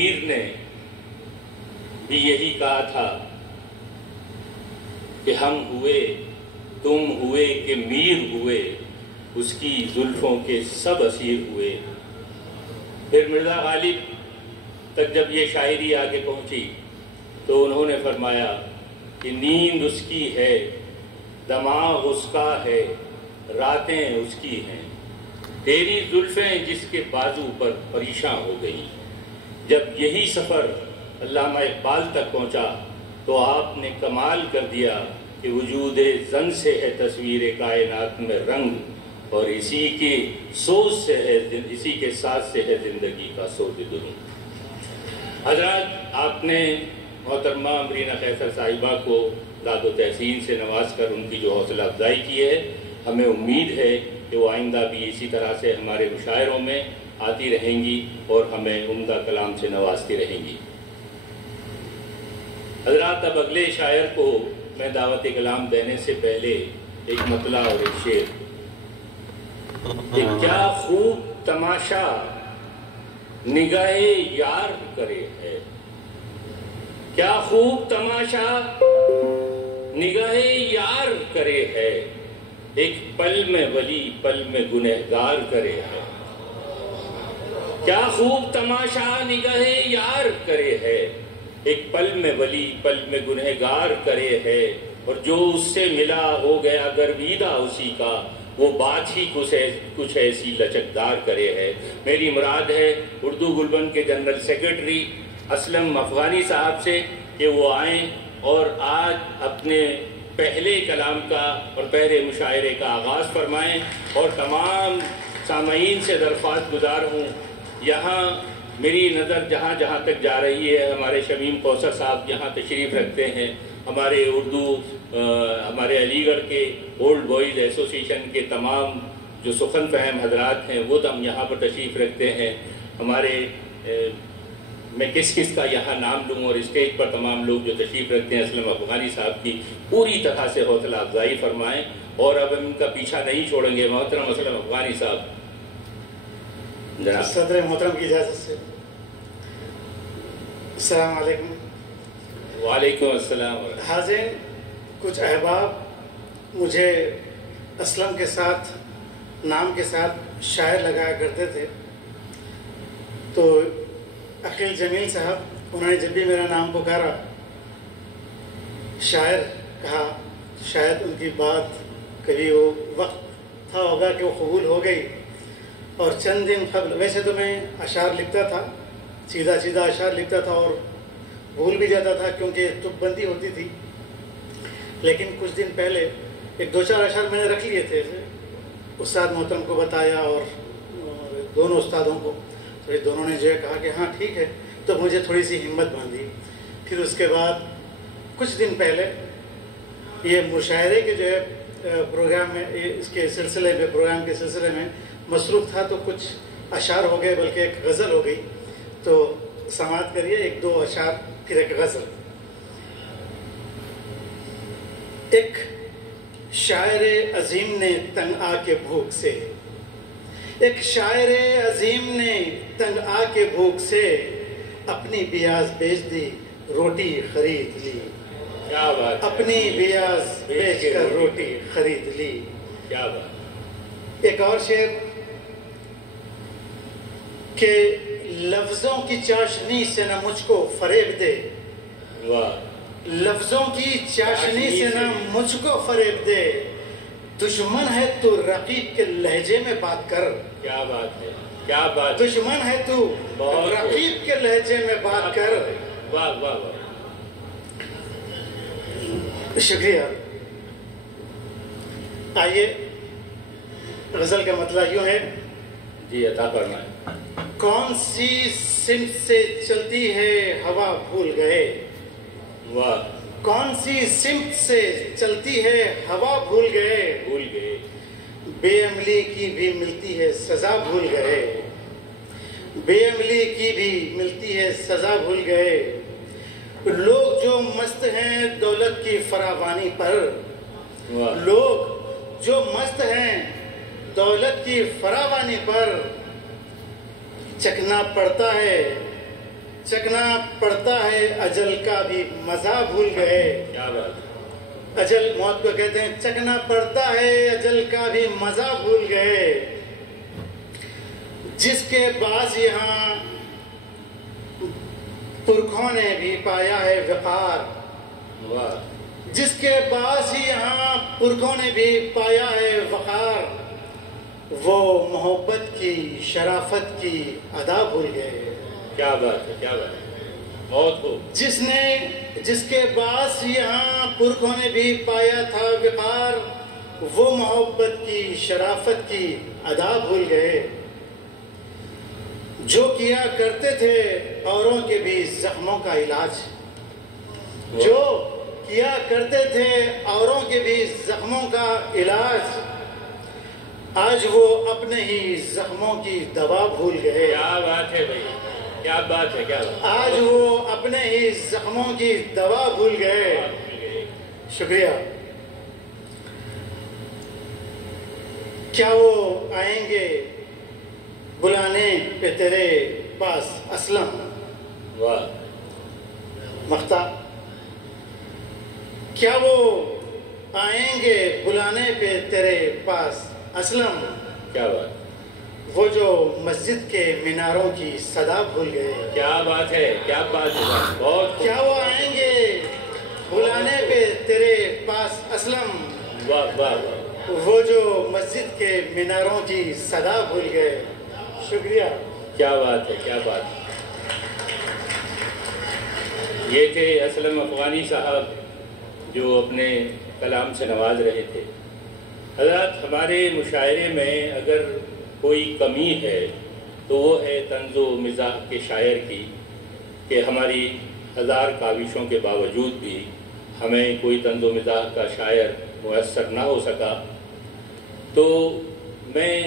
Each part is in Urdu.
پیر نے بھی یہی کہا تھا کہ ہم ہوئے تم ہوئے کہ میر ہوئے، اس کی زلفوں کے سب اسیر ہوئے۔ پھر مرزا غالب تک جب یہ شاعری آگے پہنچی تو انہوں نے فرمایا کہ نیند اس کی ہے، دماغ اس کا ہے، راتیں اس کی ہیں، تیری زلفیں جس کے بازو پر پریشاں ہو گئی۔ جب یہی سفر علامہ اقبال تک پہنچا تو آپ نے کمال کر دیا کہ وجود زن سے ہے تصویر کائنات میں رنگ، اور اسی کے سوز سے ہے، اسی کے ساتھ سے ہے زندگی کا سوز درود۔ حضرات، آپ نے محترمہ امرینہ قیصر صاحبہ کو داد و تحسین سے نواز کر ان کی جو حوصلہ افزائی کی ہے، ہمیں امید ہے کہ وہ آئندہ بھی اسی طرح سے ہمارے مشاعروں میں آتی رہیں گی اور ہمیں عمدہ کلام سے نوازتی رہیں گی۔ حضرات، اب اگلے شاعر کو میں دعوت کلام دینے سے پہلے ایک مطلع اور ایک شعر، کہ کیا خوب تماشا نگاہ یار کرے ہے، کیا خوب تماشا نگاہ یار کرے ہے، ایک پل میں ولی پل میں گنہگار کرے ہے۔ کیا خوب تماشا نگاہ یار کرے ہے، ایک پل میں ولی پل میں گنہگار کرے ہے، اور جو اس سے ملا ہو گیا گرویدہ اسی کا، وہ بات ہی کچھ ایسی لچکدار کرے ہے۔ میری مراد ہے اردو گلبن کے جنرل سیکرٹری اسلم افغانی صاحب سے کہ وہ آئیں اور آج اپنے پہلے کلام کا اور پہلے مشاعرے کا آغاز فرمائیں، اور تمام سامعین سے درخواست گزار ہوں، یہاں میری نظر جہاں جہاں تک جا رہی ہے، ہمارے شمیم کوثر صاحب یہاں تشریف رکھتے ہیں، ہمارے ہمارے علی گڑھ کے اولڈ بوائز ایسوسی ایشن کے تمام جو سخن فہم حضرات ہیں وہ ہم یہاں پر تشریف رکھتے ہیں، ہمارے میں کس کا یہاں نام لوں، اور اسٹیج پر تمام لوگ جو تشریف رکھتے ہیں، اسلم افغانی صاحب کی پوری طرح سے حوصلہ افزائی فرمائیں، اور اب ان کا پیچھا نہیں چھوڑیں گے۔ محترم اسلم افغانی صاحب، صدر محترم کی اجازت سے السلام علیکم۔ وعلیکم السلام۔ حاضرین، کچھ احباب مجھے اسلم کے ساتھ نام کے ساتھ شاعر لگایا کرتے تھے، تو عقیل جمیل صاحب انہوں نے جب بھی میرا نام پکارا شاعر کہا، شاید ان کی بات کبھی وہ وقت تھا ہوگا کہ وہ قبول ہو گئی، اور چند دن قبل، ویسے تو میں اشعار لکھتا تھا، سیدھا اشعار لکھتا تھا اور بھول بھی جاتا تھا کیونکہ تک بندی ہوتی تھی، لیکن کچھ دن پہلے ایک دو چار اشعار میں نے رکھ لیے تھے، استاد محترم کو بتایا اور دونوں استادوں کو، تو یہ دونوں نے جو ہے کہا کہ ہاں ٹھیک ہے، تو مجھے تھوڑی سی ہمت باندھی۔ پھر اس کے بعد کچھ دن پہلے یہ مشاعرے کے جو ہے پروگرام میں، اس کے سلسلے میں، پروگرام کے سلسلے میں مصروف تھا، تو کچھ اشعار ہو گئے، بلکہ ایک غزل ہو گئی، تو سماعت کریے ایک دو اشعار پھر ایک غزل۔ ایک شاعر عظیم نے تنگ آ کے بھوک سے، ایک شاعر عظیم نے تنگ آ کے بھوک سے، اپنی بیاض بیچ دی روٹی خرید لی، کیا بات، اپنی بیاض بیچ کر روٹی خرید لی۔ کیا بات۔ ایک اور شعر، کہ لفظوں کی چاشنی سے نہ مجھ کو فریب دے، واہ، لفظوں کی چاشنی سے نہ مجھ کو فریب دے، دشمن ہے تو رقیب کے لہجے میں بات کر۔ کیا بات ہے، کیا بات، دشمن ہے تو رقیب کے لہجے میں بات کر۔ واہ واہ واہ، شکریہ۔ آئیے، غزل کا مطلع یوں ہے، جی عطا فرمائیں۔ کون سی سمت سے چلتی ہے ہوا بھول گئے، واہ، کون سی سمت سے چلتی ہے ہوا بھول گئے، بھول گئے، بے عملی کی بھی ملتی ہے سزا بھول گئے، بے عملی کی بھی ملتی ہے سزا بھول گئے، لوگ جو مست ہیں دولت کی فراوانی پر، واہ، لوگ جو مست ہیں دولت کی فراوانی پر، چکنا پڑتا ہے چکنا پڑتا ہے اجل کا بھی مزہ بھول گئے. کیا بات. اجل موت کو کہتے ہیں چکنا پڑتا ہے اجل کا بھی مزہ بھول گئے. جس کے باعث یہاں پرکھوں نے بھی پایا ہے وقار. واہ. جس کے باعث یہاں پرکھوں نے بھی پایا ہے وقار. وہ محبت کی شرافت کی ادا بھول گئے. کیا بات ہے. کیا بات ہے. بہت خوب. جس کے باعث یہاں پرکھوں نے بھی پایا تھا وقار. وہ محبت کی شرافت کی ادا بھول گئے. جو کیا کرتے تھے اوروں کے بھی زخموں کا علاج. جو کیا کرتے تھے اوروں کے بھی زخموں کا علاج. آج وہ اپنے ہی زخموں کی دوا بھول گئے. کیا بات ہے بھائی. کیا بات ہے. کیا بات. آج وہ اپنے ہی زخموں کی دوا بھول گئے. شکریہ. کیا وہ آئیں گے بلانے پہ تیرے پاس اسلم. واہ. مختہ. کیا وہ آئیں گے بلانے پہ تیرے پاس اسلم. کیا بات. وہ جو مسجد کے میناروں کی صدا بھول گئے. کیا بات ہے. کیا بات ہے. بہت. کیا وہ آئیں گے بلانے پہ تیرے پاس اسلم. واہ واہ واہ. وہ جو مسجد کے میناروں کی صدا بھول گئے. شکریہ. کیا بات ہے. کیا بات. یہ تھے اسلم افغانی صاحب جو اپنے کلام سے نواز رہے تھے. حضرات ہمارے مشاعرے میں اگر کوئی کمی ہے تو وہ ہے طنز و مزاح کے شاعر کی کہ ہماری ہزار کاوشوں کے باوجود بھی ہمیں کوئی طنز و مزاح کا شاعر میسر نہ ہو سکا. تو میں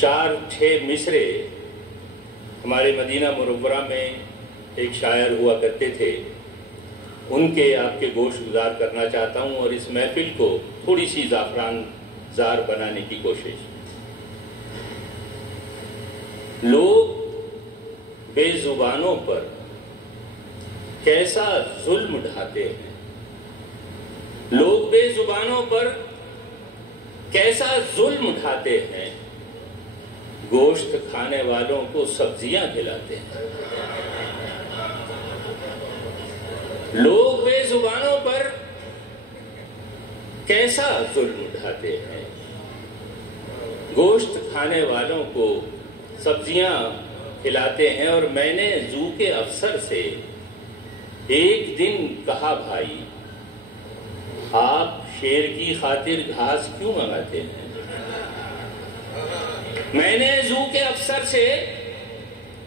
4-6 مصرے ہمارے مدینہ منورہ میں ایک شاعر ہوا کرتے تھے ان کے آپ کے گوش گزار کرنا چاہتا ہوں اور اس محفل کو تھوڑی سی زعفران زار بنانے کی کوشش. لوگ بے زبانوں پر کیسا ظلم ڈھاتے ہیں. لوگ بے زبانوں پر کیسا ظلم ڈھاتے ہیں. گوشت کھانے والوں کو سبزیاں کھلاتے ہیں. لوگ بے زبانوں پر کیسا ظلم ڈھاتے ہیں. گوشت کھانے والوں کو سبزیاں کھلاتے ہیں. اور میں نے زو کے افسر سے ایک دن کہا بھائی آپ شیر کی خاطر گھاس کیوں منگاتے ہیں. میں نے زو کے افسر سے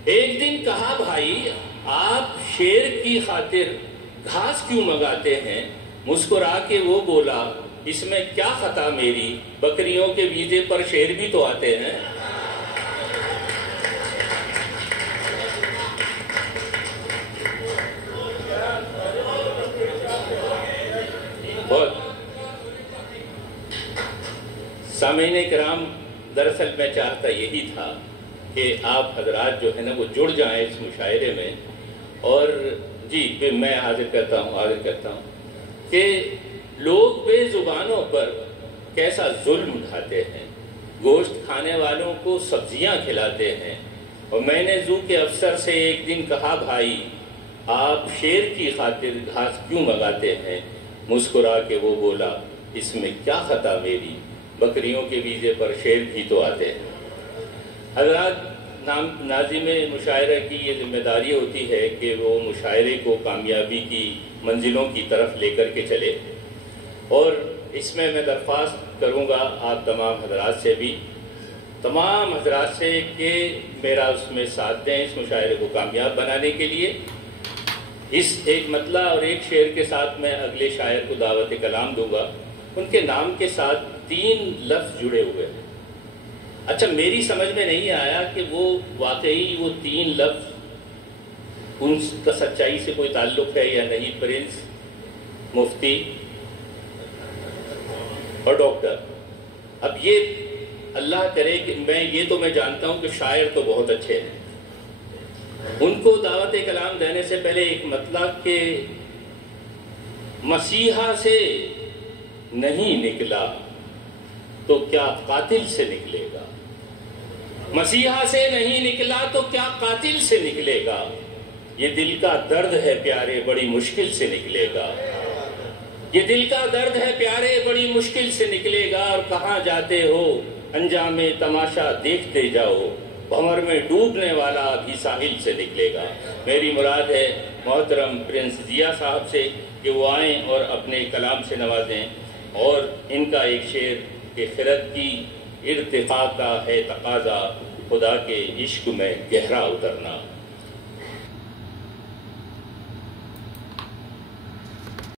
ایک دن کہا بھائی آپ شیر کی خاطر گھاس کیوں منگاتے ہیں. مسکرا کے وہ بولا اس میں کیا خطا میری, بکریوں کے ویزے پر شیر بھی تو آتے ہیں. بہت. سامعین کرام دراصل میں چاہتا یہی تھا کہ آپ حضرات جو ہے نا وہ جڑ جائیں اس مشاعرے میں. اور جی میں حاضر کرتا ہوں کہ لوگ بے زبانوں پر کیسا ظلم ڈھاتے ہیں. گوشت کھانے والوں کو سبزیاں کھلاتے ہیں. اور میں نے زو کے افسر سے ایک دن کہا بھائی آپ شیر کی خاطر گھاس کیوں منگاتے ہیں. مسکرا کے وہ بولا اس میں کیا خطا میری, بکریوں کے ویزے پر شیر بھی تو آتے ہیں. حضرات ناظم مشاعرہ کی یہ ذمہ داری ہوتی ہے کہ وہ مشاعرے کو کامیابی کی منزلوں کی طرف لے کر کے چلے. اور اس میں درخواست کروں گا آپ تمام حضرات سے کہ میرا اس میں ساتھ دیں اس مشاعرے کو کامیاب بنانے کے لیے. اس ایک مطلع اور ایک شعر کے ساتھ میں اگلے شاعر کو دعوت کلام دوں گا. ان کے نام کے ساتھ 3 لفظ جڑے ہوئے ہیں. اچھا میری سمجھ میں نہیں آیا کہ وہ واقعی وہ 3 لفظ ان کا سچائی سے کوئی تعلق ہے یا نہیں. پرنس, مفتی اور ڈاکٹر. اب یہ اللہ کرے کہ میں جانتا ہوں کہ شاعر تو بہت اچھے ہیں ان کو دعوت کلام دینے سے پہلے ایک مطلب کہ مسیحا سے نہیں نکلا تو کیا قاتل سے نکلے گا؟ مسیحا سے نہیں نکلا تو کیا قاتل سے نکلے گا؟ یہ دل کا درد ہے پیارے، بڑی مشکل سے نکلے گا۔ یہ دل کا درد ہے پیارے، بڑی مشکل سے نکلے گا۔ اور کہاں جاتے ہو انجام تماشا دیکھتے جاؤ، بھنور میں ڈوبنے والا بھی ساحل سے نکلے گا۔ میری مراد ہے محترم پرنس ضیاء صاحب سے کہ وہ آئیں اور اپنے کلام سے نوازیں، اور ان کا ایک شعر کہ خرد کی ارتقاء کا ہے تقاضا، خدا کے عشق میں گہرا اترنا۔